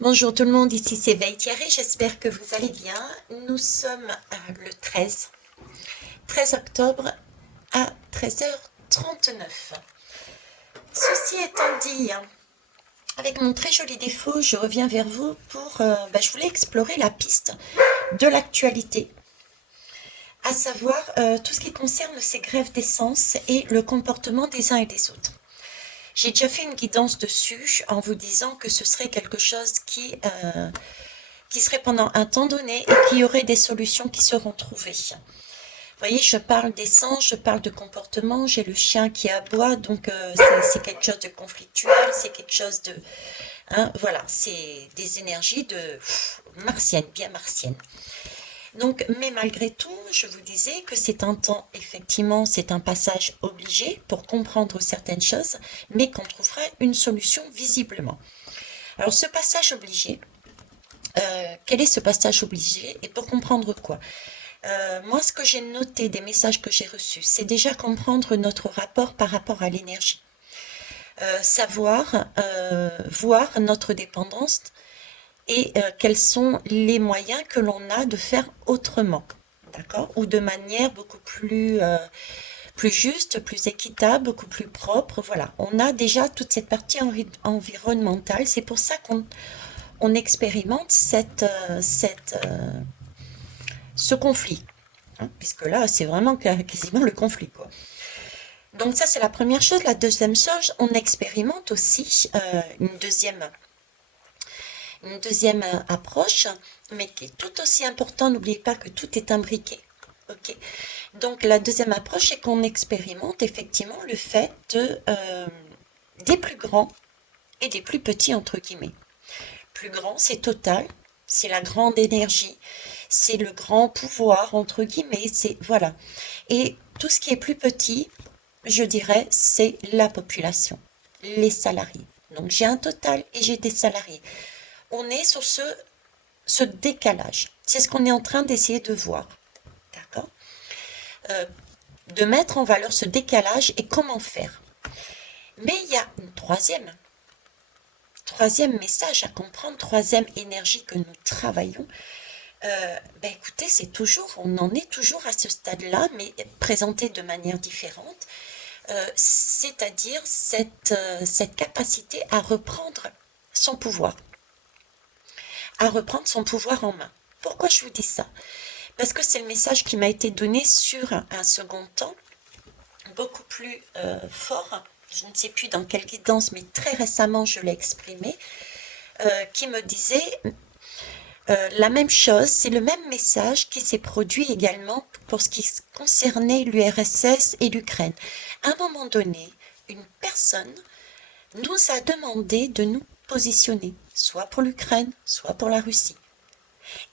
Bonjour tout le monde, ici c'est Veille Thierry, j'espère que vous allez bien. Nous sommes le 13 octobre à 13h39. Ceci étant dit, avec mon très joli défaut, je reviens vers vous pour... je voulais explorer la piste de l'actualité, à savoir tout ce qui concerne ces grèves d'essence et le comportement des uns et des autres. J'ai déjà fait une guidance dessus en vous disant que ce serait quelque chose qui serait pendant un temps donné et qu'il y aurait des solutions qui seront trouvées. Vous voyez, je parle d'essence, je parle de comportement, j'ai le chien qui aboie, donc c'est quelque chose de conflictuel, c'est quelque chose de... voilà, c'est des énergies de martiennes, bien martiennes. Donc, mais malgré tout, je vous disais que c'est un temps, effectivement, c'est un passage obligé pour comprendre certaines choses, mais qu'on trouvera une solution visiblement. Alors, ce passage obligé, quel est ce passage obligé et pour comprendre quoi? Moi, ce que j'ai noté des messages que j'ai reçus, c'est déjà comprendre notre rapport par rapport à l'énergie. Savoir, voir notre dépendance et quels sont les moyens que l'on a de faire autrement, d'accord? Ou de manière beaucoup plus juste, plus équitable, beaucoup plus propre. Voilà, on a déjà toute cette partie environnementale. C'est pour ça qu'on expérimente ce conflit, hein, puisque là, c'est vraiment quasiment le conflit, quoi. Donc ça, c'est la première chose. La deuxième chose, on expérimente aussi une deuxième approche, mais qui est tout aussi importante. N'oubliez pas que tout est imbriqué. Ok. Donc la deuxième approche, c'est qu'on expérimente effectivement le fait des plus grands et des plus petits, entre guillemets. Plus grand, c'est total, c'est la grande énergie, c'est le grand pouvoir, entre guillemets, c'est voilà. Et tout ce qui est plus petit, je dirais, c'est la population, les salariés. Donc j'ai un total et j'ai des salariés. On est sur ce décalage. C'est ce qu'on est en train d'essayer de voir. D'accord? Euh, de mettre en valeur ce décalage et comment faire. Mais il y a une troisième message à comprendre, troisième énergie que nous travaillons. Écoutez, on en est toujours à ce stade-là, mais présenté de manière différente, c'est-à-dire cette capacité à reprendre son pouvoir en main. Pourquoi je vous dis ça? Parce que c'est le message qui m'a été donné sur un second temps, beaucoup plus fort. Je ne sais plus dans quelle guidance, mais très récemment je l'ai exprimé, qui me disait la même chose, c'est le même message qui s'est produit également pour ce qui concernait l'URSS et l'Ukraine. À un moment donné, une personne nous a demandé de nous positionner, soit pour l'Ukraine, soit pour la Russie.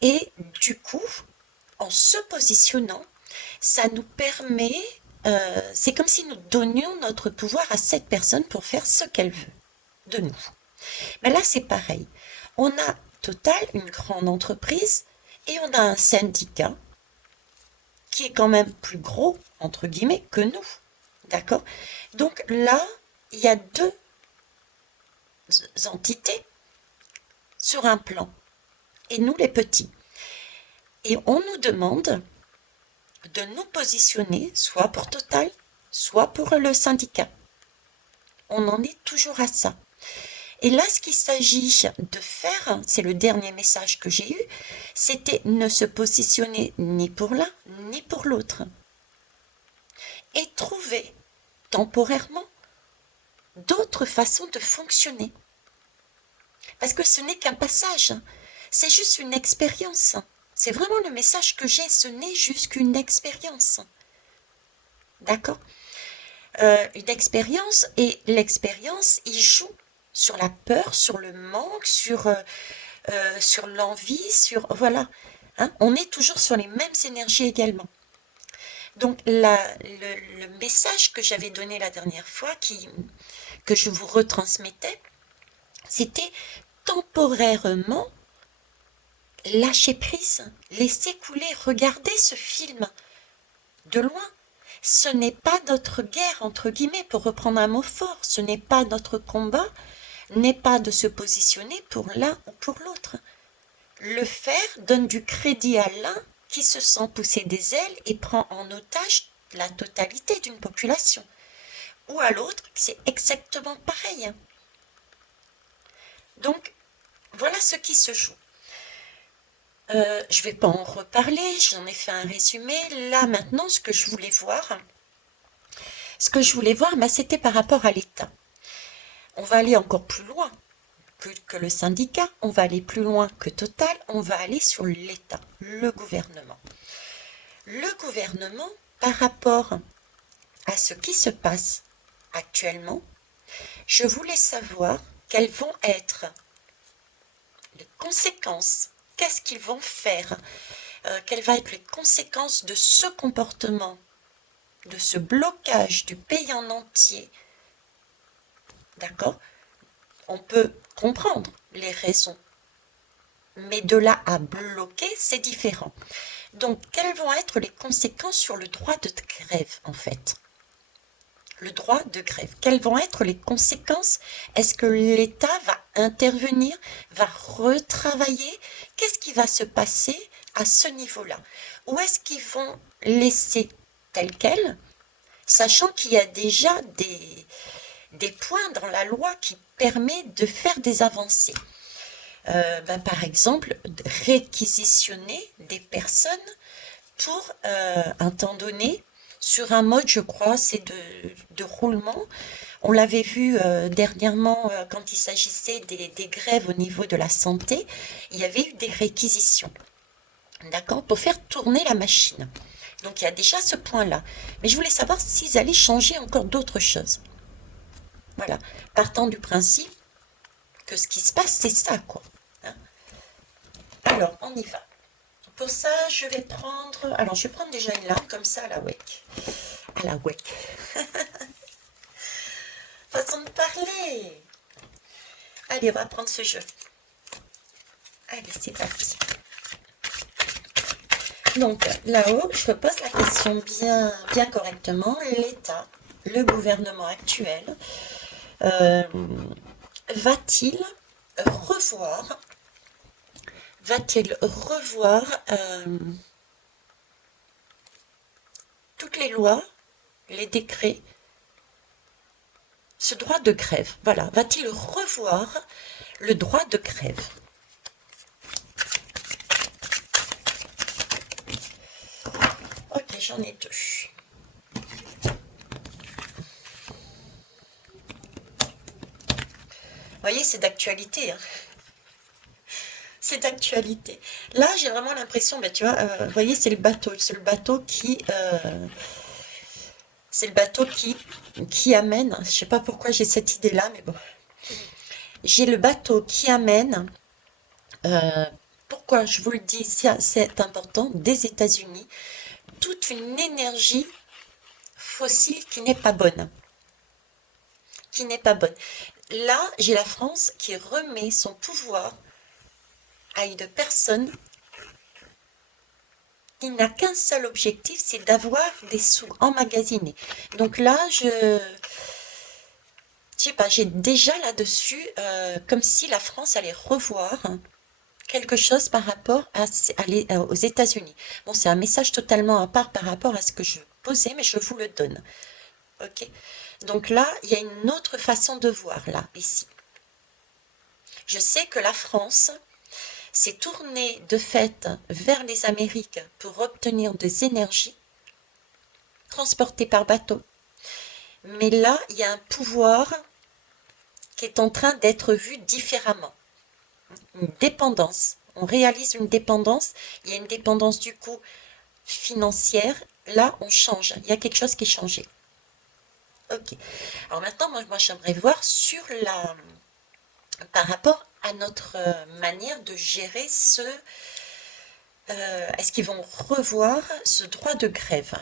Et du coup, en se positionnant, ça nous permet, c'est comme si nous donnions notre pouvoir à cette personne pour faire ce qu'elle veut de nous. Mais là, c'est pareil. On a Total, une grande entreprise, et on a un syndicat qui est quand même plus gros, entre guillemets, que nous. D'accord? Donc là, il y a deux entités sur un plan, et nous les petits. Et on nous demande de nous positionner soit pour Total, soit pour le syndicat. On en est toujours à ça. Et là, ce qu'il s'agit de faire, c'est le dernier message que j'ai eu, c'était ne se positionner ni pour l'un ni pour l'autre. Et trouver temporairement d'autres façons de fonctionner. Parce que ce n'est qu'un passage, c'est juste une expérience. C'est vraiment le message que j'ai, ce n'est juste qu'une expérience. D'accord? Une expérience, et l'expérience, il joue sur la peur, sur le manque, sur l'envie, sur... Voilà. Hein, on est toujours sur les mêmes énergies également. Donc le message que j'avais donné la dernière fois, que je vous retransmettais, c'était temporairement lâcher prise, laisser couler, regarder ce film de loin. Ce n'est pas notre guerre, entre guillemets, pour reprendre un mot fort, ce n'est pas notre combat. n'est pas de se positionner pour l'un ou pour l'autre. Le faire donne du crédit à l'un qui se sent pousser des ailes et prend en otage la totalité d'une population. Ou à l'autre, c'est exactement pareil. Donc, voilà ce qui se joue. Je ne vais pas en reparler, j'en ai fait un résumé. Là, maintenant, ce que je voulais voir, c'était par rapport à l'État. On va aller encore plus loin que le syndicat, on va aller plus loin que Total, on va aller sur l'État, le gouvernement. Le gouvernement, par rapport à ce qui se passe actuellement, je voulais savoir quelles vont être les conséquences, qu'est-ce qu'ils vont faire, quelles vont être les conséquences de ce comportement, de ce blocage du pays en entier. D'accord ? On peut comprendre les raisons, mais de là à bloquer, c'est différent. Donc, quelles vont être les conséquences sur le droit de grève, en fait ? Le droit de grève. Quelles vont être les conséquences? Est-ce que l'État va intervenir, va retravailler? Qu'est-ce qui va se passer à ce niveau-là? Ou est-ce qu'ils vont laisser tel quel, sachant qu'il y a déjà des points dans la loi qui permettent de faire des avancées? Par exemple, réquisitionner des personnes pour un temps donné, sur un mode, je crois, c'est de roulement. On l'avait vu dernièrement quand il s'agissait des grèves au niveau de la santé, il y avait eu des réquisitions, d'accord, pour faire tourner la machine. Donc il y a déjà ce point-là. Mais je voulais savoir s'ils allaient changer encore d'autres choses. Voilà, partant du principe que ce qui se passe, c'est ça, quoi. Hein. Alors, on y va. Pour ça, je vais prendre... Alors, je vais prendre déjà une lame comme ça à la WEC. À la WEC. Façon de parler. Allez, on va prendre ce jeu. Allez, c'est parti. Donc, là-haut, je te pose la question bien correctement. L'État, le gouvernement actuel, va-t-il revoir toutes les lois, les décrets, ce droit de grève? Voilà, va-t-il revoir le droit de grève? Ok, j'en ai deux. Vous voyez, c'est d'actualité. Hein. C'est d'actualité. Là, j'ai vraiment l'impression, ben, tu vois, vous voyez, c'est le bateau qui amène, je sais pas pourquoi j'ai cette idée-là, mais bon. J'ai le bateau qui amène, pourquoi je vous le dis, c'est important, des États-Unis, toute une énergie fossile qui n'est pas bonne. Qui n'est pas bonne. Là, j'ai la France qui remet son pouvoir à une personne qui n'a qu'un seul objectif, c'est d'avoir des sous emmagasinés. Donc là, je sais pas, j'ai déjà là-dessus, comme si la France allait revoir quelque chose par rapport aux États-Unis. Bon, c'est un message totalement à part par rapport à ce que je posais, mais je vous le donne. Ok? Donc là, il y a une autre façon de voir, là, ici. Je sais que la France s'est tournée de fait vers les Amériques pour obtenir des énergies transportées par bateau. Mais là, il y a un pouvoir qui est en train d'être vu différemment. Une dépendance. On réalise une dépendance. Il y a une dépendance du coup financière. Là, on change. Il y a quelque chose qui est changé. Ok. Alors maintenant, moi j'aimerais voir par rapport à notre manière de gérer est-ce qu'ils vont revoir ce droit de grève?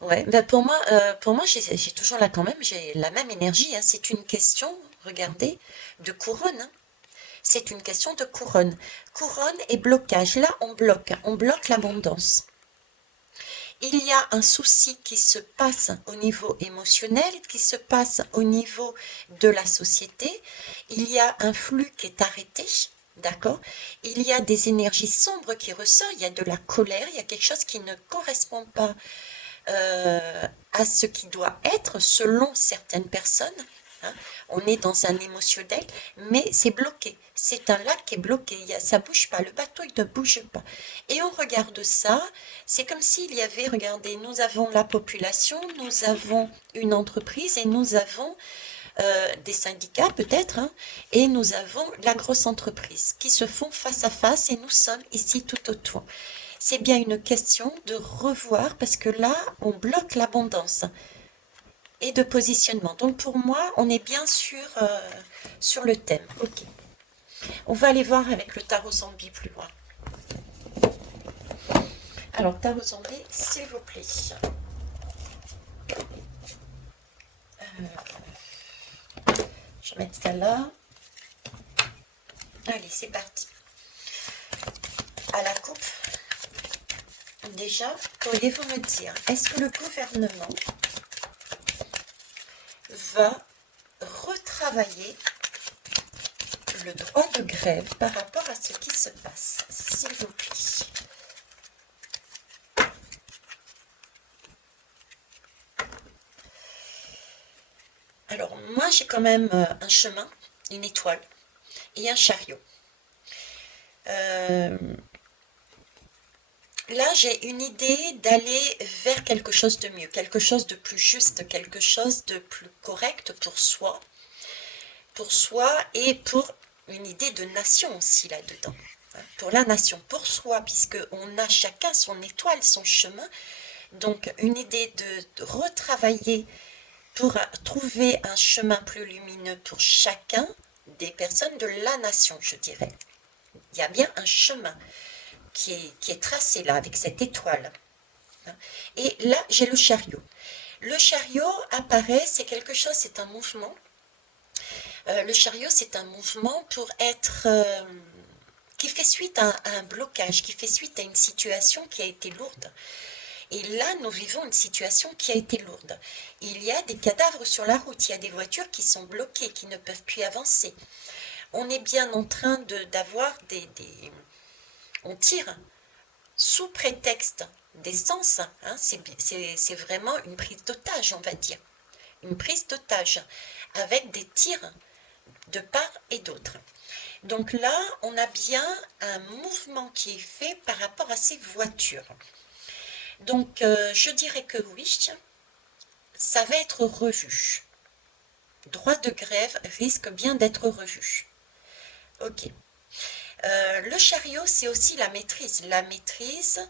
Ouais, ben pour moi j'ai toujours là quand même, j'ai la même énergie, hein. C'est une question, regardez, de couronne. Hein. C'est une question de couronne. Couronne et blocage. Là, on bloque l'abondance. Il y a un souci qui se passe au niveau émotionnel, qui se passe au niveau de la société. Il y a un flux qui est arrêté, d'accord? Il y a des énergies sombres qui ressortent, il y a de la colère, il y a quelque chose qui ne correspond pas à ce qui doit être selon certaines personnes. Hein. On est dans un émotionnel, mais c'est bloqué. C'est un lac qui est bloqué. Ça ne bouge pas. Le bateau, il ne bouge pas. Et on regarde ça. C'est comme s'il y avait, regardez, nous avons la population, nous avons une entreprise et nous avons des syndicats peut-être, hein, et nous avons la grosse entreprise qui se font face à face et nous sommes ici tout autour. C'est bien une question de revoir parce que là, on bloque l'abondance et de positionnement. Donc pour moi, on est bien sur le thème. Ok. On va aller voir avec le tarot zombie plus loin. Alors, tarot zombie, s'il vous plaît. Je vais mettre ça là. Allez, c'est parti. À la coupe, déjà, pourriez-vous me dire, est-ce que le gouvernement va retravailler le droit de grève par rapport à ce qui se passe, s'il vous plaît? Alors, moi, j'ai quand même un chemin, une étoile et un chariot. Là, j'ai une idée d'aller vers quelque chose de mieux, quelque chose de plus juste, quelque chose de plus correct pour soi et pour une idée de nation aussi là-dedans. Pour la nation, pour soi, puisqu'on a chacun son étoile, son chemin. Donc, une idée de retravailler pour trouver un chemin plus lumineux pour chacun des personnes de la nation, je dirais. Il y a bien un chemin qui est tracé là, avec cette étoile. Et là, j'ai le chariot. Le chariot apparaît, c'est quelque chose, c'est un mouvement. Le chariot, c'est un mouvement pour être... qui fait suite à un blocage, qui fait suite à une situation qui a été lourde. Et là, nous vivons une situation qui a été lourde. Il y a des cadavres sur la route, il y a des voitures qui sont bloquées, qui ne peuvent plus avancer. On est bien en train d'avoir on tire sous prétexte d'essence, hein, c'est vraiment une prise d'otage, on va dire. Une prise d'otage avec des tirs de part et d'autre. Donc là, on a bien un mouvement qui est fait par rapport à ces voitures. Donc, je dirais que oui, ça va être revu. Droit de grève risque bien d'être revu. Ok. Le chariot, c'est aussi la maîtrise. La maîtrise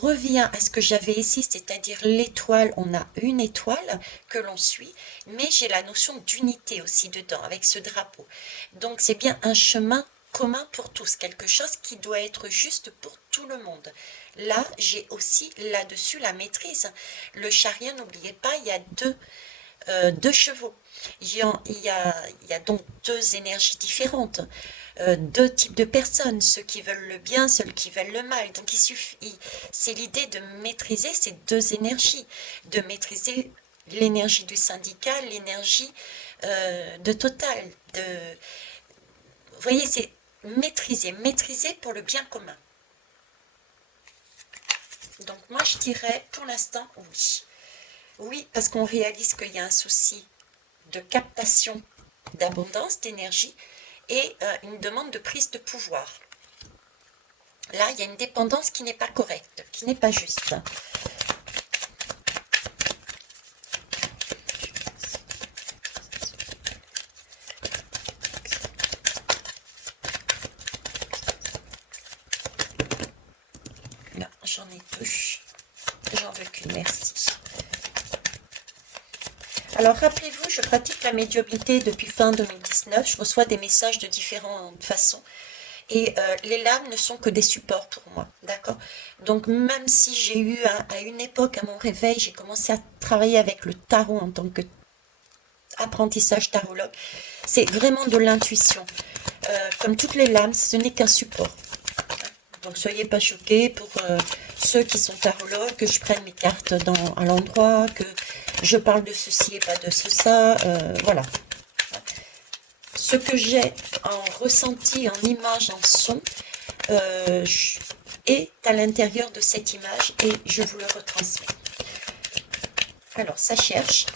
revient à ce que j'avais ici, c'est-à-dire l'étoile. On a une étoile que l'on suit, mais j'ai la notion d'unité aussi dedans, avec ce drapeau. Donc, c'est bien un chemin commun pour tous, quelque chose qui doit être juste pour tout le monde. Là, j'ai aussi là-dessus la maîtrise. Le chariot, n'oubliez pas, il y a deux chevaux. Il y a donc deux énergies différentes, deux types de personnes, ceux qui veulent le bien, ceux qui veulent le mal. Donc c'est l'idée de maîtriser ces deux énergies, de maîtriser l'énergie du syndicat, l'énergie de Total. Vous voyez, c'est maîtriser pour le bien commun. Donc moi je dirais pour l'instant oui. Oui, parce qu'on réalise qu'il y a un souci de captation d'abondance, d'énergie et une demande de prise de pouvoir. Là, il y a une dépendance qui n'est pas correcte, qui n'est pas juste. Non, j'en ai deux. J'en veux qu'une, merci. Alors, rappelez-vous, je pratique la médiumnité depuis fin 2019. Je reçois des messages de différentes façons. Et les lames ne sont que des supports pour moi, d'accord? Donc, même si j'ai eu, à une époque, à mon réveil, j'ai commencé à travailler avec le tarot en tant que apprentissage tarologue, c'est vraiment de l'intuition. Comme toutes les lames, ce n'est qu'un support. Donc, soyez pas choqués pour ceux qui sont tarologues, que je prenne mes cartes à l'endroit, que je parle de ceci et pas de ça. Voilà. Ce que j'ai en ressenti, en image, en son, est à l'intérieur de cette image et je vous le retransmets. Alors, ça cherche.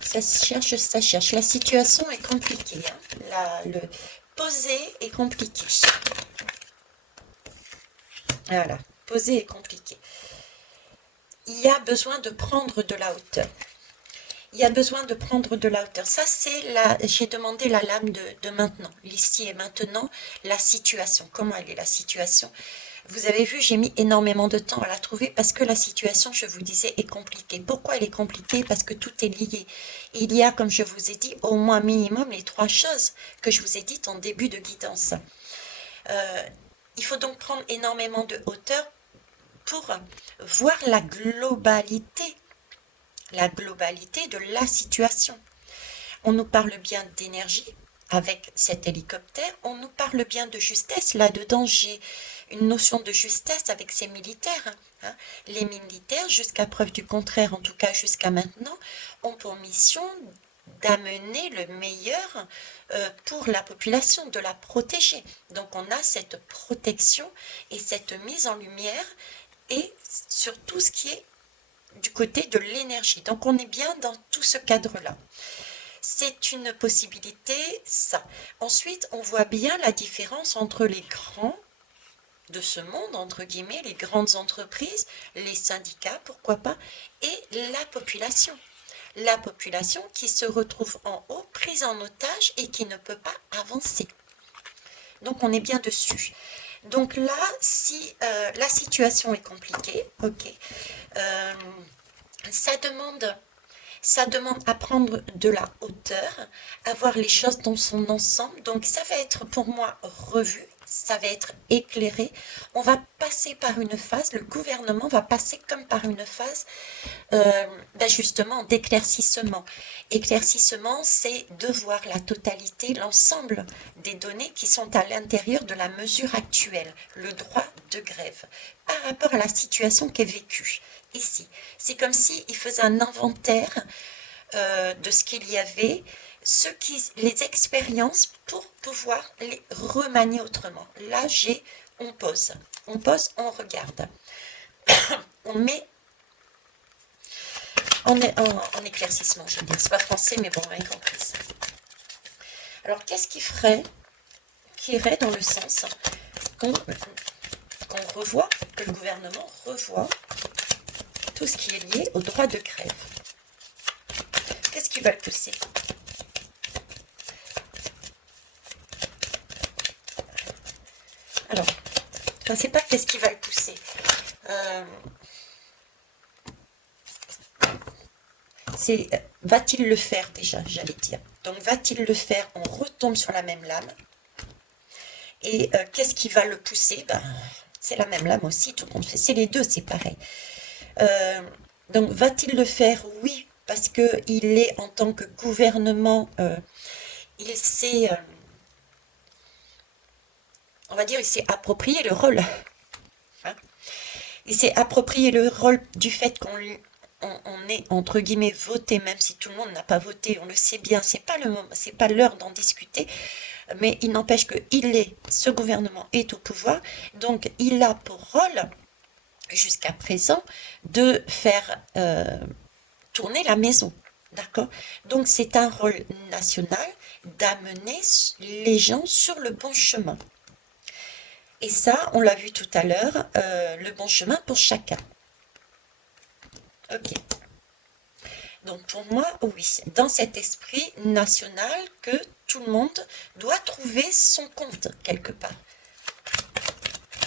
Ça cherche, ça cherche. La situation est compliquée. Hein. Le poser est compliqué. Voilà, poser est compliqué. Il y a besoin de prendre de la hauteur. Il y a besoin de prendre de la hauteur. Ça, c'est j'ai demandé la lame de maintenant, l'ici et maintenant, la situation. Comment elle est la situation? Vous avez vu, j'ai mis énormément de temps à la trouver parce que la situation, je vous disais, est compliquée. Pourquoi elle est compliquée? Parce que tout est lié. Il y a, comme je vous ai dit, au moins minimum les 3 choses que je vous ai dites en début de guidance. Il faut donc prendre énormément de hauteur pour voir la globalité de la situation. On nous parle bien d'énergie avec cet hélicoptère, on nous parle bien de justesse. Là-dedans, j'ai une notion de justesse avec ces militaires. Hein. Les militaires, jusqu'à preuve du contraire, en tout cas jusqu'à maintenant, ont pour mission d'amener le meilleur pour la population, de la protéger. Donc on a cette protection et cette mise en lumière et sur tout ce qui est du côté de l'énergie. Donc on est bien dans tout ce cadre-là. C'est une possibilité, ça. Ensuite, on voit bien la différence entre les grands de ce monde, entre guillemets, les grandes entreprises, les syndicats, pourquoi pas, et la population. La population qui se retrouve en haut, prise en otage et qui ne peut pas avancer. Donc on est bien dessus. Donc là, si la situation est compliquée, ok, ça demande à prendre de la hauteur, à voir les choses dans son ensemble. Donc ça va être pour moi revu, ça va être éclairé. On va passer par une phase, le gouvernement va passer comme par une phase justement d'éclaircissement. Éclaircissement, c'est de voir la totalité, l'ensemble des données qui sont à l'intérieur de la mesure actuelle, le droit de grève, par rapport à la situation qui est vécue. Ici, c'est comme s'il faisait un inventaire de ce qu'il y avait, les expériences pour pouvoir les remanier autrement. Là, on pose, on regarde, on met en éclaircissement, je veux dire, c'est pas français, mais bon, on a compris. Alors, qu'est-ce qui irait dans le sens qu'on revoit, que le gouvernement revoit tout ce qui est lié au droit de grève. Qu'est-ce qui va le pousser? Alors, je ne sais pas qu'est-ce qui va le pousser. Va-t-il le faire déjà, j'allais dire. Donc, va-t-il le faire? On retombe sur la même lame. Et qu'est-ce qui va le pousser? C'est la même lame aussi, tout compte fait. C'est les deux, c'est pareil. Donc, va-t-il le faire? Oui, parce qu'il est en tant que gouvernement, il s'est, on va dire, il s'est approprié le rôle. Hein, il s'est approprié le rôle du fait qu'on est, entre guillemets, voté, même si tout le monde n'a pas voté, on le sait bien, c'est pas l'heure d'en discuter, mais il n'empêche que ce gouvernement est au pouvoir, donc il a pour rôle, jusqu'à présent, de faire tourner la maison, d'accord? Donc c'est un rôle national d'amener les gens sur le bon chemin. Et ça, on l'a vu tout à l'heure, le bon chemin pour chacun. Ok. Donc pour moi, oui, dans cet esprit national que tout le monde doit trouver son compte quelque part.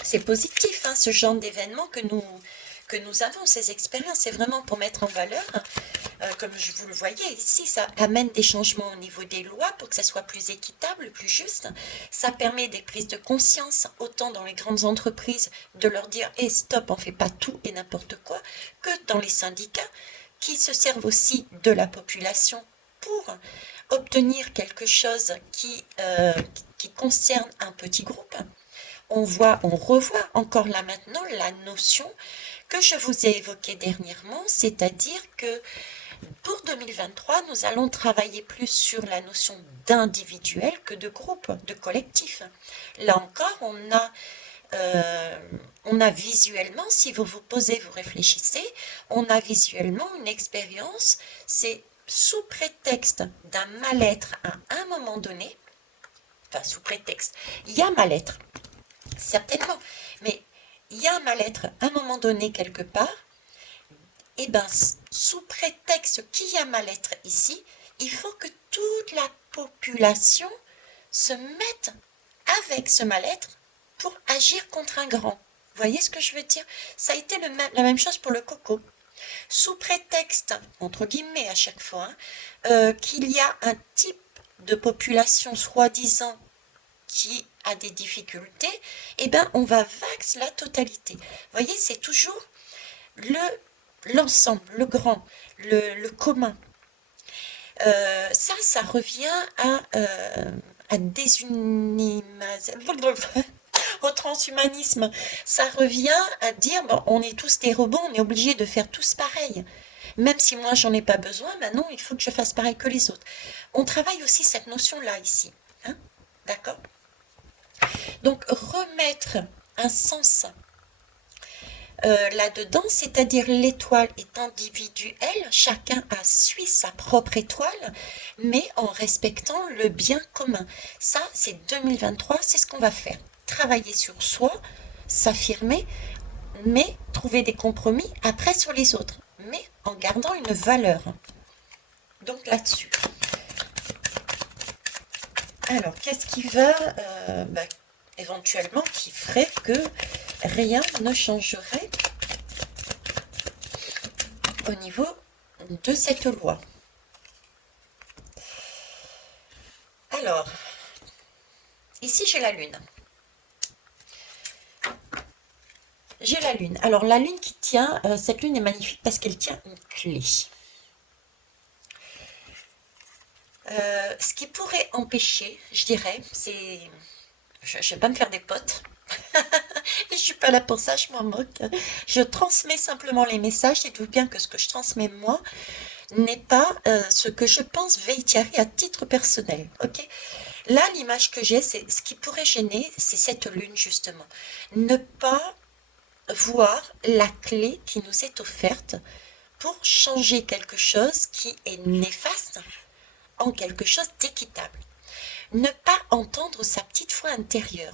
C'est positif, hein, ce genre d'événement que nous avons, ces expériences, c'est vraiment pour mettre en valeur, comme vous le voyez ici, ça amène des changements au niveau des lois pour que ça soit plus équitable, plus juste. Ça permet des prises de conscience, autant dans les grandes entreprises, de leur dire « stop, on ne fait pas tout et n'importe quoi », que dans les syndicats, qui se servent aussi de la population pour obtenir quelque chose qui concerne un petit groupe, on revoit encore là maintenant la notion que je vous ai évoquée dernièrement, c'est-à-dire que pour 2023, nous allons travailler plus sur la notion d'individuel que de groupe, de collectif. Là encore, on a visuellement, si vous vous posez, vous réfléchissez, on a visuellement une expérience, c'est sous prétexte d'un mal-être à un moment donné, enfin sous prétexte, il y a mal-être, certainement, mais il y a un mal-être à un moment donné quelque part, et bien sous prétexte qu'il y a mal-être ici, il faut que toute la population se mette avec ce mal-être pour agir contre un grand. Vous voyez ce que je veux dire? Ça a été la même chose pour le coco. Sous prétexte, entre guillemets à chaque fois, qu'il y a un type de population soi-disant qui a des difficultés, eh ben on va vax la totalité. Vous voyez, c'est toujours l'ensemble, le grand, le commun. Ça revient à au transhumanisme. Ça revient à dire, bon, on est tous des robots, on est obligé de faire tous pareil. Même si moi j'en ai pas besoin, maintenant il faut que je fasse pareil que les autres. On travaille aussi cette notion-là ici. Hein, d'accord? Donc remettre un sens là-dedans, c'est-à-dire l'étoile est individuelle, chacun a sa propre étoile, mais en respectant le bien commun. Ça, c'est 2023, c'est ce qu'on va faire. Travailler sur soi, s'affirmer, mais trouver des compromis après sur les autres, mais en gardant une valeur. Donc là-dessus. Alors, qu'est-ce qui va éventuellement qui ferait que rien ne changerait au niveau de cette loi? Alors, ici j'ai la Lune. J'ai la Lune. Alors la Lune qui tient, cette Lune est magnifique parce qu'elle tient une clé. Ce qui pourrait empêcher, je dirais, c'est... Je ne vais pas me faire des potes. Je suis pas là pour ça, je m'en moque. Je transmets simplement les messages. Dites-vous bien que ce que je transmets moi n'est pas ce que je pense Veitiari à titre personnel. Ok? Là, l'image que j'ai, c'est ce qui pourrait gêner, c'est cette lune justement. Ne pas voir la clé qui nous est offerte pour changer quelque chose qui est néfaste en quelque chose d'équitable. Ne pas entendre sa petite voix intérieure.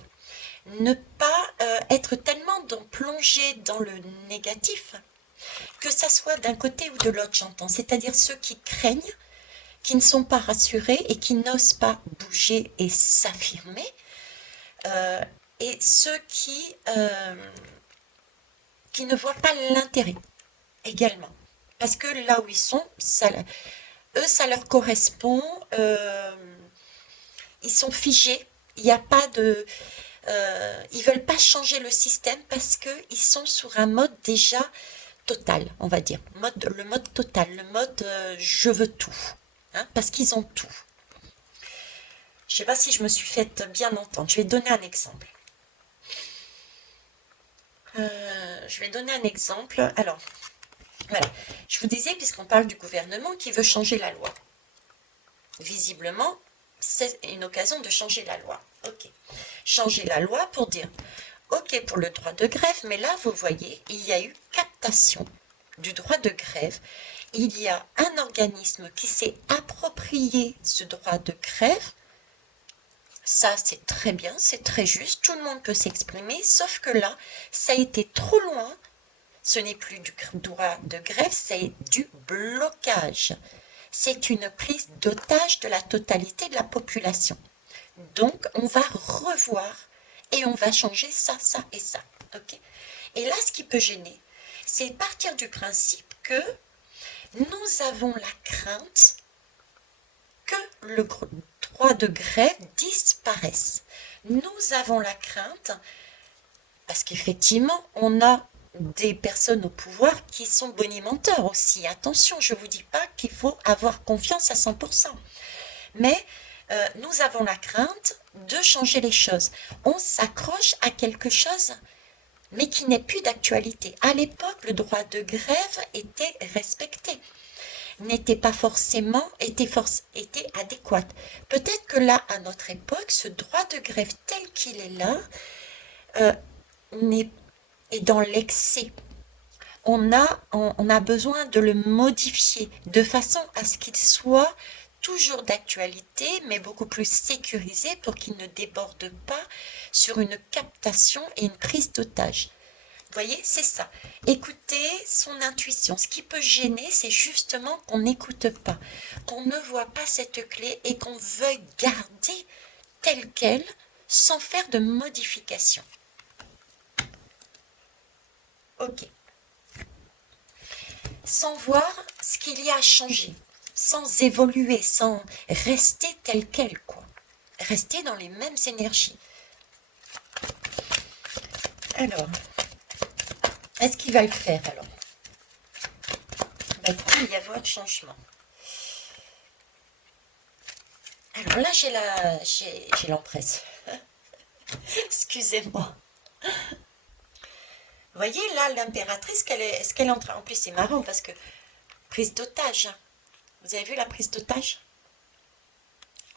Ne pas être tellement plongé dans le négatif, que ça soit d'un côté ou de l'autre, j'entends. C'est-à-dire ceux qui craignent, qui ne sont pas rassurés et qui n'osent pas bouger et s'affirmer, et ceux qui ne voient pas l'intérêt également. Parce que là où ils sont, eux, ça leur correspond, ils sont figés, il n'y a pas de... ils veulent pas changer le système parce qu'ils sont sur un mode déjà total, on va dire. Le mode total, le mode je veux tout. Hein, parce qu'ils ont tout. Je ne sais pas si je me suis fait bien entendre. Je vais donner un exemple. Alors, voilà. Je vous disais, puisqu'on parle du gouvernement qui veut changer la loi. Visiblement, c'est une occasion de changer la loi. Ok. Changer la loi pour dire, ok pour le droit de grève, mais là, vous voyez, il y a eu captation du droit de grève. Il y a un organisme qui s'est approprié ce droit de grève. Ça, c'est très bien, c'est très juste, tout le monde peut s'exprimer, sauf que là, ça a été trop loin. Ce n'est plus du droit de grève, c'est du blocage. C'est une prise d'otage de la totalité de la population. Donc, on va revoir et on va changer ça, ça et ça. Okay? Et là, ce qui peut gêner, c'est partir du principe que nous avons la crainte que le droit de grève disparaisse. Nous avons la crainte, parce qu'effectivement, on a des personnes au pouvoir qui sont bonimenteurs aussi. Attention, je ne vous dis pas qu'il faut avoir confiance à 100%. Mais nous avons la crainte de changer les choses. On s'accroche à quelque chose, mais qui n'est plus d'actualité. À l'époque, le droit de grève était respecté, n'était pas forcément, était adéquat. Peut-être que là, à notre époque, ce droit de grève tel qu'il est là, euh, est dans l'excès. On a besoin de le modifier de façon à ce qu'il soit toujours d'actualité, mais beaucoup plus sécurisé pour qu'il ne déborde pas sur une captation et une prise d'otage. Vous voyez, c'est ça. Écouter son intuition. Ce qui peut gêner, c'est justement qu'on n'écoute pas, qu'on ne voit pas cette clé et qu'on veuille garder telle qu'elle sans faire de modification. Ok. Sans voir ce qu'il y a à changer, sans évoluer, sans rester tel quel, quoi. Rester dans les mêmes énergies. Alors, est-ce qu'il va le faire alors? Il y avoir de changement. Alors là, j'ai l'empresse. Excusez-moi. Vous voyez là, l'impératrice, est-ce qu'elle est en train... En plus, c'est marrant parce que prise d'otage. Vous avez vu la prise d'otage?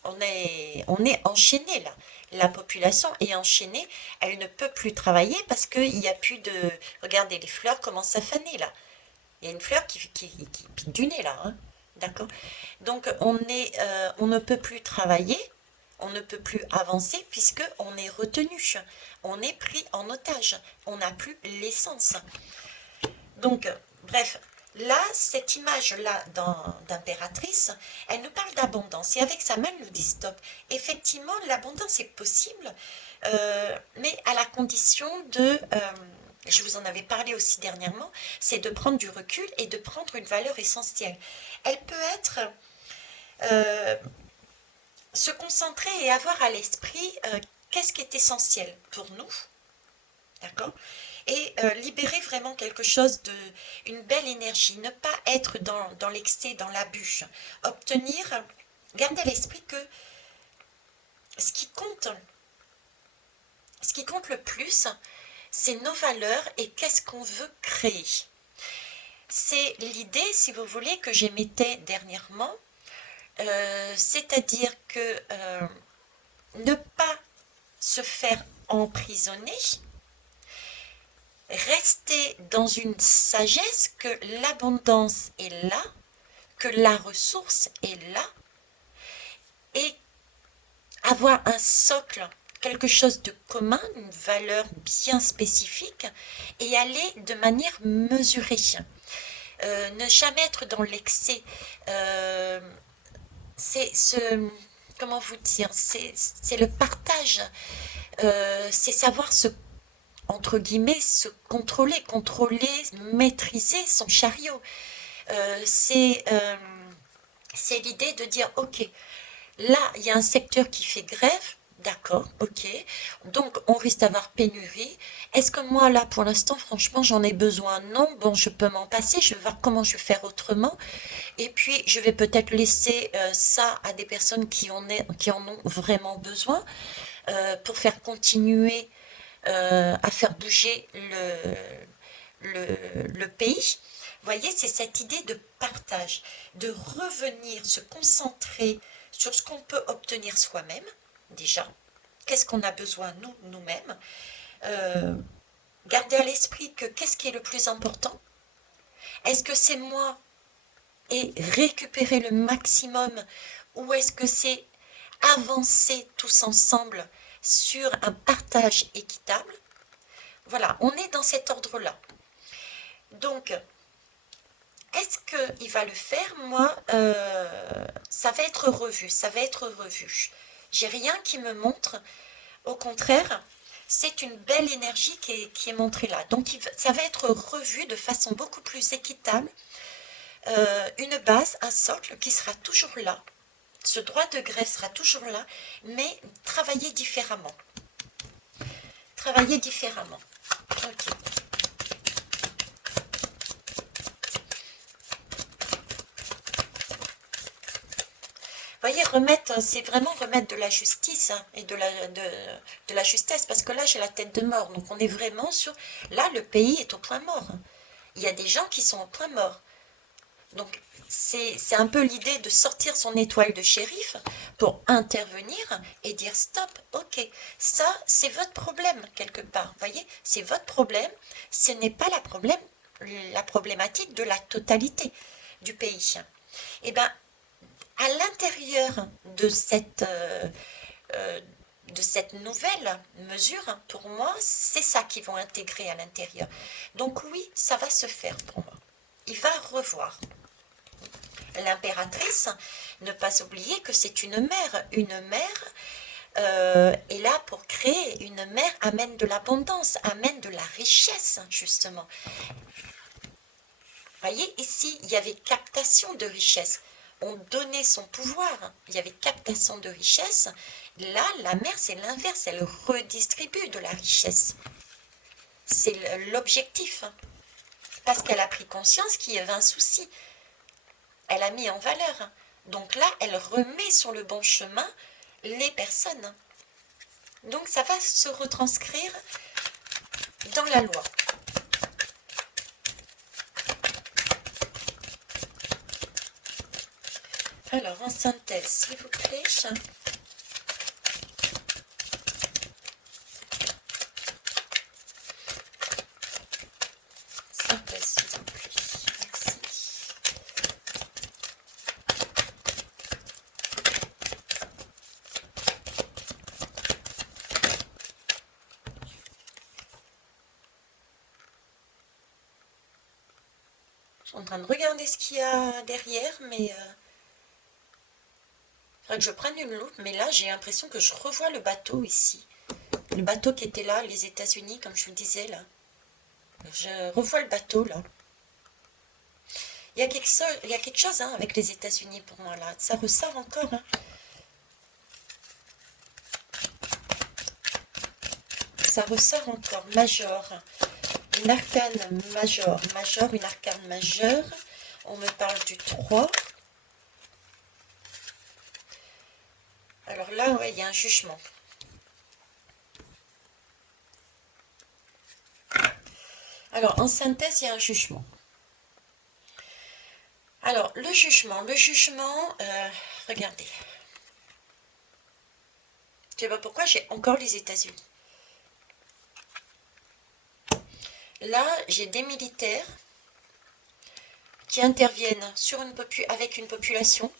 On est enchaîné là. La population est enchaînée. Elle ne peut plus travailler parce qu'il n'y a plus de... Regardez, les fleurs commencent à faner là. Il y a une fleur qui pique du nez là. Hein. D'accord? Donc on ne peut plus travailler. On ne peut plus avancer puisque on est retenu. On est pris en otage. On n'a plus l'essence. Donc, bref, là, cette image-là d'impératrice, elle nous parle d'abondance. Et avec sa main, elle nous dit stop. Effectivement, l'abondance est possible, mais à la condition je vous en avais parlé aussi dernièrement, c'est de prendre du recul et de prendre une valeur essentielle. Elle peut être se concentrer et avoir à l'esprit qu'est-ce qui est essentiel pour nous, d'accord? Et libérer vraiment quelque chose une belle énergie, ne pas être dans l'excès, dans l'abus, obtenir, garder à l'esprit que ce qui compte le plus, c'est nos valeurs et qu'est-ce qu'on veut créer. C'est l'idée, si vous voulez, que j'émettais dernièrement, c'est-à-dire que ne pas se faire emprisonner, rester dans une sagesse que l'abondance est là, que la ressource est là, et avoir un socle, quelque chose de commun, une valeur bien spécifique, et aller de manière mesurée. Ne jamais être dans l'excès. Comment vous dire, c'est le partage. C'est savoir entre guillemets, se contrôler, maîtriser son chariot. C'est l'idée de dire, ok, là, il y a un secteur qui fait grève, d'accord, ok, donc on risque d'avoir pénurie. Est-ce que moi, là, pour l'instant, franchement, j'en ai besoin? Non, bon, je peux m'en passer, je vais voir comment je vais faire autrement. Et puis, je vais peut-être laisser ça à des personnes qui en ont vraiment besoin pour faire continuer à faire bouger le pays. Vous voyez, c'est cette idée de partage, de revenir, se concentrer sur ce qu'on peut obtenir soi-même, déjà. Qu'est-ce qu'on a besoin, nous-mêmes. Garder à l'esprit que qu'est-ce qui est le plus important? Est-ce que c'est moi et récupérer le maximum, ou est-ce que c'est avancer tous ensemble sur un partage équitable? Voilà, on est dans cet ordre-là. Donc, est-ce qu'il va le faire? Moi, ça va être revu, J'ai rien qui me montre. Au contraire, c'est une belle énergie qui est montrée là. Donc, ça va être revu de façon beaucoup plus équitable. Une base, un socle qui sera toujours là. Ce droit de grève sera toujours là, mais travailler différemment. Ok. voyez, remettre, c'est vraiment remettre de la justice hein, et de la justesse, parce que là, j'ai la tête de mort. Donc, on est vraiment sur... Là, le pays est au point mort. Il y a des gens qui sont au point mort. Donc, c'est un peu l'idée de sortir son étoile de shérif pour intervenir et dire stop, ok, ça, c'est votre problème quelque part. Vous voyez, c'est votre problème. Ce n'est pas la problématique de la totalité du pays. Eh bien, à l'intérieur euh, de cette nouvelle mesure, pour moi, c'est ça qu'ils vont intégrer à l'intérieur. Donc oui, ça va se faire pour moi. Il va revoir. L'impératrice, ne pas oublier que c'est une mère. Une mère est là pour créer. Une mère amène de l'abondance, amène de la richesse, justement. Voyez, ici, il y avait captation de richesse. On donnait son pouvoir. Il y avait captation de richesse. Là, la mère, c'est l'inverse. Elle redistribue de la richesse. C'est l'objectif. Parce qu'elle a pris conscience qu'il y avait un souci. Elle a mis en valeur. Donc là, elle remet sur le bon chemin les personnes. Donc ça va se retranscrire dans la loi. Alors, en synthèse, s'il vous plaît. Synthèse, s'il vous plaît. Merci. Je suis en train de regarder ce qu'il y a derrière, mais... Il faudrait que je prenne une loupe, mais là j'ai l'impression que je revois le bateau ici. Le bateau qui était là, les États-Unis, comme je vous disais là. Je revois le bateau là. Il y a quelque chose hein, avec les États-Unis pour moi là. Ça ressort encore. Hein. Ça ressort encore. Major. Une arcane major. Major, une arcane majeure. On me parle du 3. Alors là, ouais, il y a un jugement. Alors, en synthèse, il y a un jugement. Alors, le jugement, regardez. Je ne sais pas pourquoi j'ai encore les États-Unis. Là, j'ai des militaires qui interviennent avec une population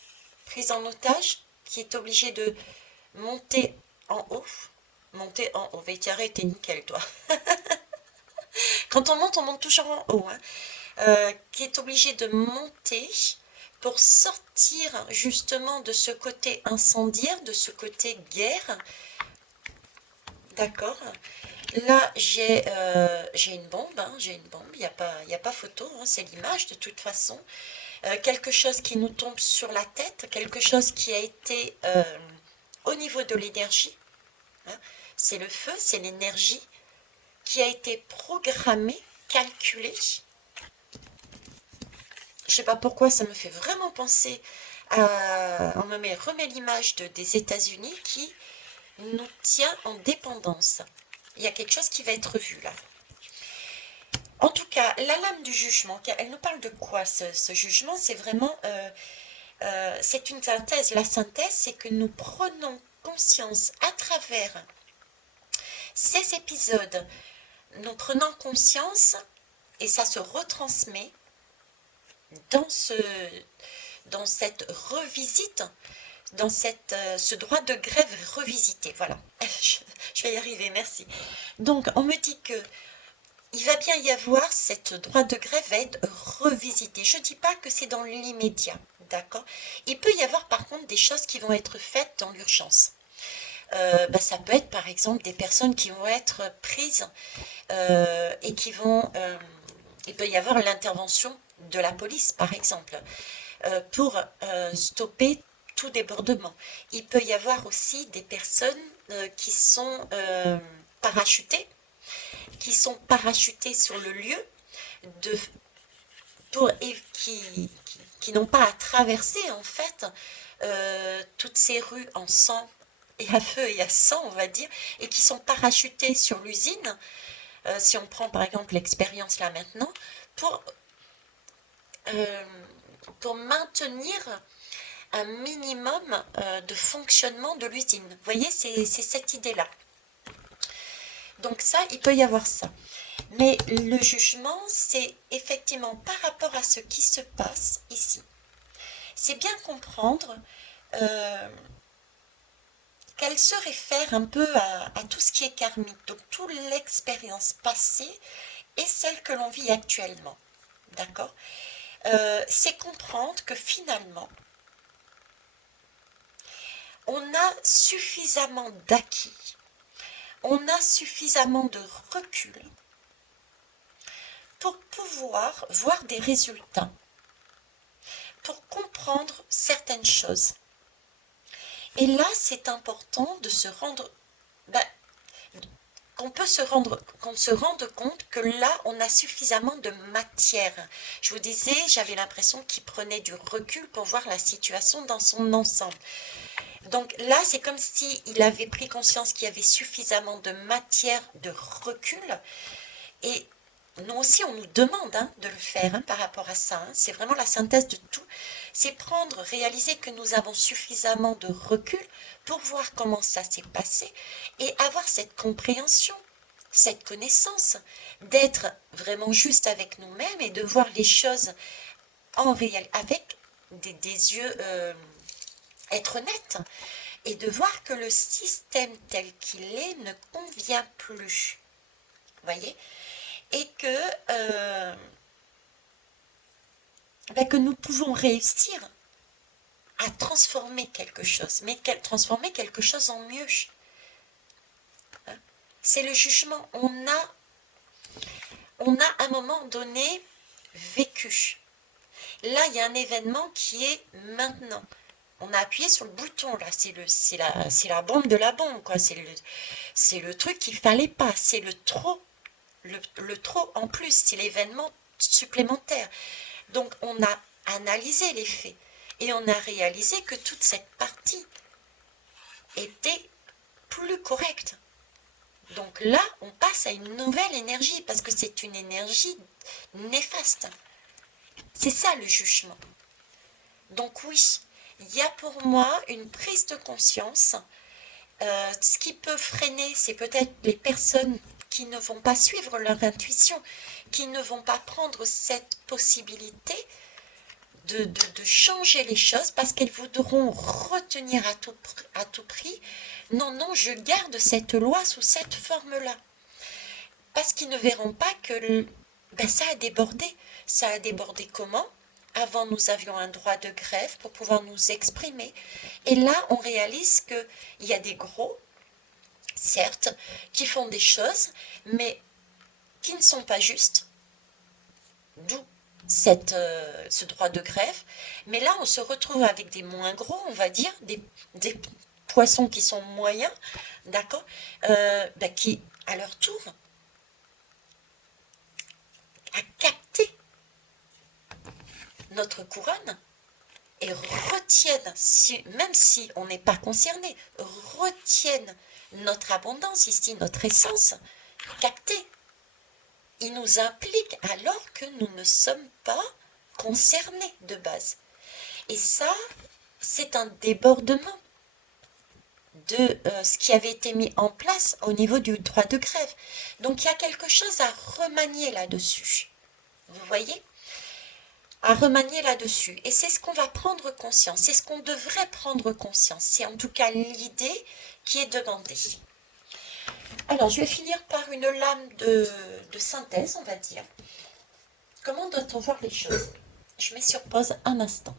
prise en otage, qui est obligée de monter en haut. Monter en haut. Vétiaré, t'es nickel, toi. Quand on monte toujours en haut. Hein. Qui est obligée de monter pour sortir justement de ce côté incendiaire, de ce côté guerre. D'accord. Là, j'ai une bombe, hein, j'ai une bombe, il n'y a pas photo, hein, c'est l'image de toute façon. Quelque chose qui nous tombe sur la tête, quelque chose qui a été au niveau de l'énergie. Hein, c'est le feu, c'est l'énergie qui a été programmée, calculée. Je ne sais pas pourquoi, ça me fait vraiment penser à... On remet l'image des États-Unis qui nous tient en dépendance. Il y a quelque chose qui va être vu là. En tout cas, la lame du jugement, elle nous parle de quoi ce jugement? C'est vraiment, c'est une synthèse. La synthèse, c'est que nous prenons conscience à travers ces épisodes, nous prenons conscience et ça se retransmet dans cette revisite, dans ce droit de grève revisité. Voilà, je vais y arriver, merci. Donc, on me dit que il va bien y avoir, cette droit de grève va être revisité. Je ne dis pas que c'est dans l'immédiat, d'accord? Il peut y avoir par contre des choses qui vont être faites dans l'urgence. Ça peut être par exemple des personnes qui vont être prises et qui vont... il peut y avoir l'intervention de la police par exemple pour stopper tout débordement. Il peut y avoir aussi des personnes qui sont parachutées sur le lieu qui n'ont pas à traverser en fait toutes ces rues en sang et à feu et à sang, on va dire, et qui sont parachutées sur l'usine, si on prend par exemple l'expérience là maintenant, pour, euh, pour maintenir un minimum de fonctionnement de l'usine. Vous voyez, c'est cette idée-là. Donc ça, il peut y avoir ça. Mais le jugement, c'est effectivement par rapport à ce qui se passe ici. C'est bien comprendre euh, qu'elle se réfère un peu à tout ce qui est karmique, donc toute l'expérience passée et celle que l'on vit actuellement. D'accord. C'est comprendre que finalement, on a suffisamment d'acquis, on a suffisamment de recul pour pouvoir voir des résultats, pour comprendre certaines choses. Et là, c'est important de se rendre, qu'on se rende compte que là, on a suffisamment de matière. Je vous disais, j'avais l'impression qu'il prenait du recul pour voir la situation dans son ensemble. Donc là, c'est comme s'il avait pris conscience qu'il y avait suffisamment de matière, de recul. Et nous aussi, on nous demande de le faire par rapport à ça. C'est vraiment la synthèse de tout. C'est prendre, réaliser que nous avons suffisamment de recul pour voir comment ça s'est passé et avoir cette compréhension, cette connaissance, d'être vraiment juste avec nous-mêmes et de voir les choses en réel, avec des yeux, être honnête, et de voir que le système tel qu'il est ne convient plus. Vous voyez? Et que nous pouvons réussir à transformer quelque chose, mais transformer quelque chose en mieux. C'est le jugement. On a à un moment donné vécu. Là, il y a un événement qui est maintenant. On a appuyé sur le bouton, là, c'est la bombe de la bombe, quoi. C'est le truc qu'il fallait pas, c'est le trop. Le trop en plus, c'est l'événement supplémentaire. Donc on a analysé les faits et on a réalisé que toute cette partie était plus correcte. Donc là, on passe à une nouvelle énergie parce que c'est une énergie néfaste. C'est ça le jugement. Donc oui, il y a pour moi une prise de conscience. Ce qui peut freiner, c'est peut-être les personnes qui ne vont pas suivre leur intuition, qui ne vont pas prendre cette possibilité de changer les choses parce qu'elles voudront retenir à tout prix. Non, non, je garde cette loi sous cette forme-là. Parce qu'ils ne verront pas que ça a débordé. Ça a débordé comment? Avant, nous avions un droit de grève pour pouvoir nous exprimer. Et là, on réalise qu'il y a des gros, certes, qui font des choses, mais qui ne sont pas justes. D'où ce droit de grève. Mais là, on se retrouve avec des moins gros, on va dire, des poissons qui sont moyens, d'accord, qui, à leur tour, a capté notre couronne et retiennent, même si on n'est pas concerné, retiennent notre abondance ici, notre essence captée. Ils nous impliquent alors que nous ne sommes pas concernés de base. Et ça, c'est un débordement de ce qui avait été mis en place au niveau du droit de grève. Donc il y a quelque chose à remanier là-dessus. Vous voyez? À remanier là-dessus. Et c'est ce qu'on va prendre conscience. C'est ce qu'on devrait prendre conscience. C'est en tout cas l'idée qui est demandée. Alors, je vais finir par une lame de synthèse, on va dire. Comment doit-on voir les choses? Je mets sur pause un instant.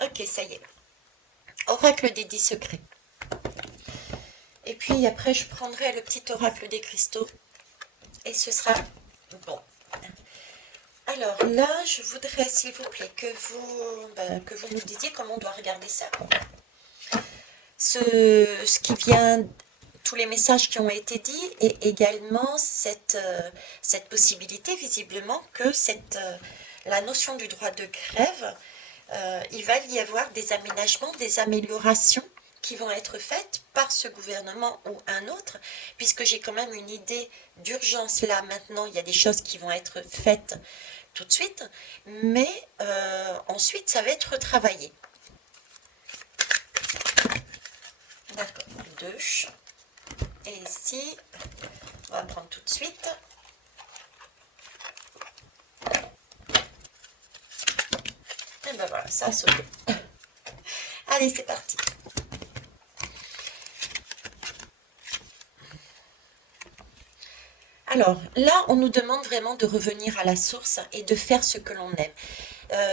Ok, ça y est. Oracle des 10 secrets. Et puis après, je prendrai le petit oracle des cristaux. Et ce sera bon. Alors là, je voudrais, s'il vous plaît, que vous nous disiez comment on doit regarder ça. Ce qui vient, tous les messages qui ont été dits, et également cette possibilité, visiblement, que la notion du droit de grève il va y avoir des aménagements, des améliorations qui vont être faites par ce gouvernement ou un autre, puisque j'ai quand même une idée d'urgence là maintenant, il y a des choses qui vont être faites tout de suite, mais ensuite ça va être retravaillé. D'accord, deux. Et ici, on va prendre tout de suite. Et ben voilà, ça a sauté. Allez, c'est parti. Alors là, on nous demande vraiment de revenir à la source et de faire ce que l'on aime.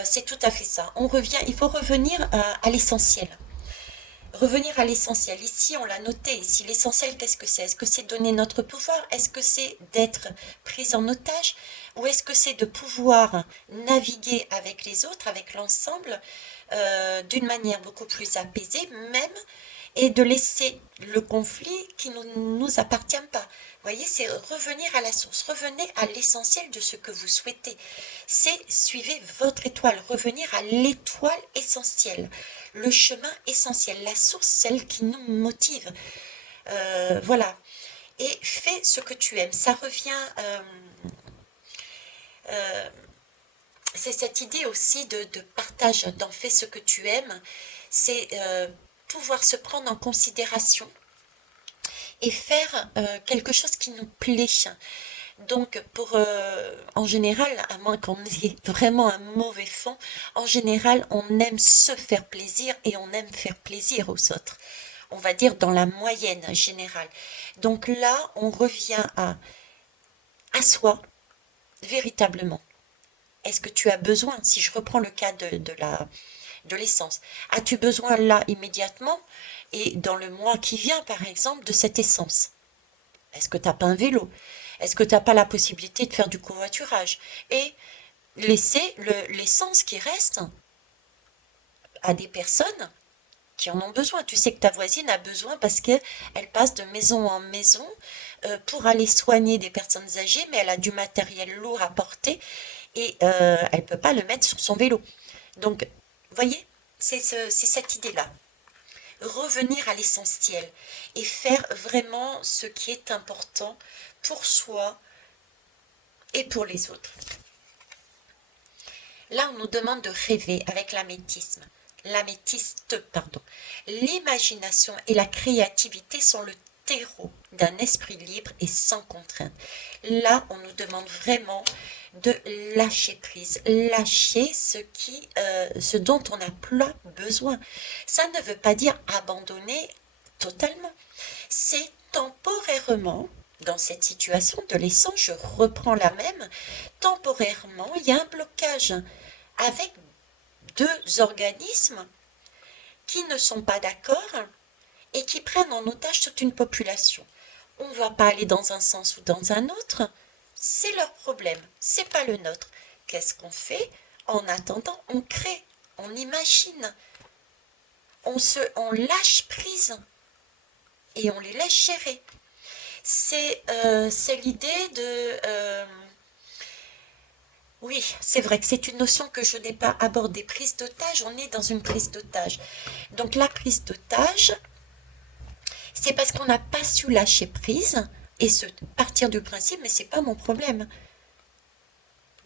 C'est tout à fait ça. Il faut revenir à l'essentiel. Revenir à l'essentiel. Ici, on l'a noté. Ici, l'essentiel, qu'est-ce que c'est? Est-ce que c'est donner notre pouvoir? Est-ce que c'est d'être prise en otage? Ou est-ce que c'est de pouvoir naviguer avec les autres, avec l'ensemble, d'une manière beaucoup plus apaisée, même, et de laisser le conflit qui ne nous appartient pas? Vous voyez, c'est revenir à la source, revenez à l'essentiel de ce que vous souhaitez. C'est suivez votre étoile, revenir à l'étoile essentielle, le chemin essentiel, la source, celle qui nous motive. Voilà. Et fais ce que tu aimes. Ça revient. C'est cette idée aussi de partage, d'en fais ce que tu aimes. C'est pouvoir se prendre en considération et faire quelque chose qui nous plaît. Donc, en général, à moins qu'on ait vraiment un mauvais fond, en général, on aime se faire plaisir et on aime faire plaisir aux autres. On va dire dans la moyenne générale. Donc là, on revient à soi, véritablement. Est-ce que tu as besoin, si je reprends le cas de l'essence, as-tu besoin là immédiatement et dans le mois qui vient, par exemple, de cette essence? Est-ce que tu n'as pas un vélo? Est-ce que tu n'as pas la possibilité de faire du covoiturage? Et laisser l'essence qui reste à des personnes qui en ont besoin. Tu sais que ta voisine a besoin parce qu'elle passe de maison en maison pour aller soigner des personnes âgées, mais elle a du matériel lourd à porter et elle ne peut pas le mettre sur son vélo. Donc, vous voyez, c'est cette idée-là. Revenir à l'essentiel et faire vraiment ce qui est important pour soi et pour les autres. Là, on nous demande de rêver avec l'améthyste. L'imagination et la créativité sont le terreau d'un esprit libre et sans contrainte. Là, on nous demande vraiment de lâcher prise, lâcher ce dont on n'a pas besoin. Ça ne veut pas dire abandonner totalement. C'est temporairement, dans cette situation de l'essence, je reprends la même, temporairement, il y a un blocage avec deux organismes qui ne sont pas d'accord et qui prennent en otage toute une population. On ne va pas aller dans un sens ou dans un autre, c'est leur problème, c'est pas le nôtre. Qu'est-ce qu'on fait? En attendant, on crée, on imagine, on lâche prise et on les laisse gérer. C'est l'idée de... oui, c'est vrai que c'est une notion que je n'ai pas abordée. Prise d'otage, on est dans une prise d'otage. Donc la prise d'otage, c'est parce qu'on n'a pas su lâcher prise et partir du principe, mais c'est pas mon problème.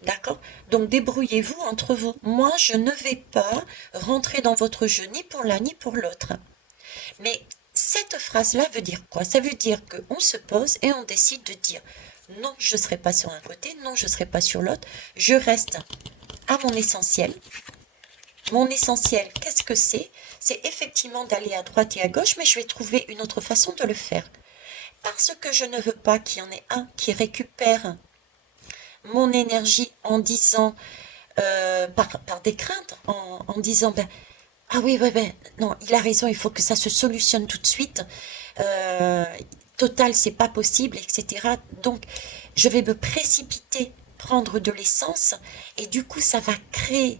D'accord? Donc débrouillez-vous entre vous. Moi, je ne vais pas rentrer dans votre jeu ni pour l'un ni pour l'autre. Mais cette phrase-là veut dire quoi? Ça veut dire qu'on se pose et on décide de dire non, je ne serai pas sur un côté, non, je ne serai pas sur l'autre, je reste à mon essentiel. Mon essentiel, qu'est-ce que c'est? C'est effectivement d'aller à droite et à gauche, mais je vais trouver une autre façon de le faire. Parce que je ne veux pas qu'il y en ait un qui récupère mon énergie en disant, par des craintes, en disant, ben, ah oui, non, il a raison, il faut que ça se solutionne tout de suite. Euh, Total, c'est pas possible, etc. Donc, je vais me précipiter, prendre de l'essence, et du coup, ça va créer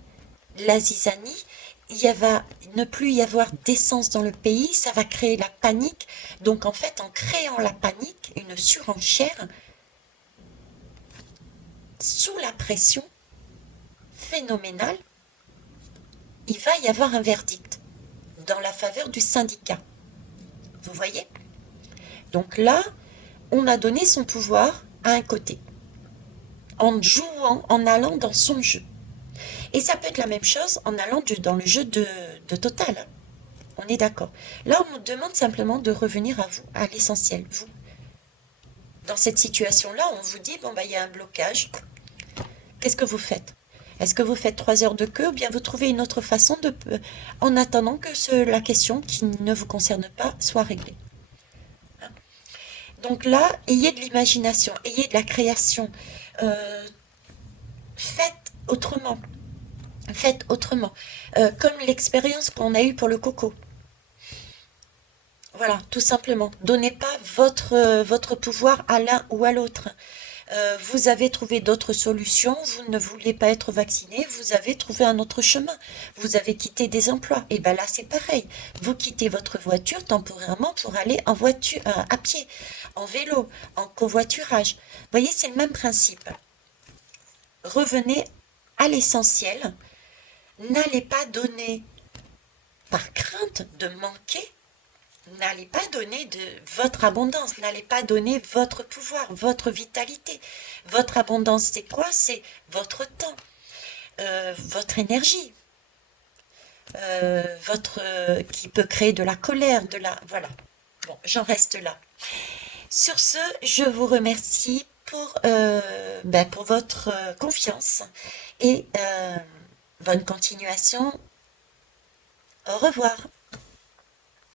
la zizanie. Il va ne plus y avoir d'essence dans le pays, ça va créer la panique. Donc, en fait, en créant la panique, une surenchère, sous la pression phénoménale, il va y avoir un verdict dans la faveur du syndicat. Vous voyez? Donc là, on a donné son pouvoir à un côté, en jouant, en allant dans son jeu. Et ça peut être la même chose en allant dans le jeu de Total. On est d'accord. Là, on nous demande simplement de revenir à vous, à l'essentiel, vous. Dans cette situation-là, on vous dit, bon, bah, il y a un blocage. Qu'est-ce que vous faites? Est-ce que vous faites 3 heures de queue ou bien vous trouvez une autre façon en attendant que la question qui ne vous concerne pas soit réglée? Donc là, ayez de l'imagination, ayez de la création. Euh, faites autrement. Faites autrement. Comme l'expérience qu'on a eue pour le coco. Voilà, tout simplement. Donnez pas votre pouvoir à l'un ou à l'autre. Vous avez trouvé d'autres solutions, vous ne voulez pas être vacciné, vous avez trouvé un autre chemin, vous avez quitté des emplois. Et bien là, c'est pareil. Vous quittez votre voiture temporairement pour aller en voiture, à pied, en vélo, en covoiturage. Vous voyez, c'est le même principe. Revenez à l'essentiel. N'allez pas donner, par crainte de manquer, n'allez pas donner de votre abondance, n'allez pas donner votre pouvoir, votre vitalité. Votre abondance, c'est quoi? C'est votre temps, votre énergie, qui peut créer de la colère, voilà. Bon, j'en reste là. Sur ce, je vous remercie pour votre confiance et bonne continuation. Au revoir.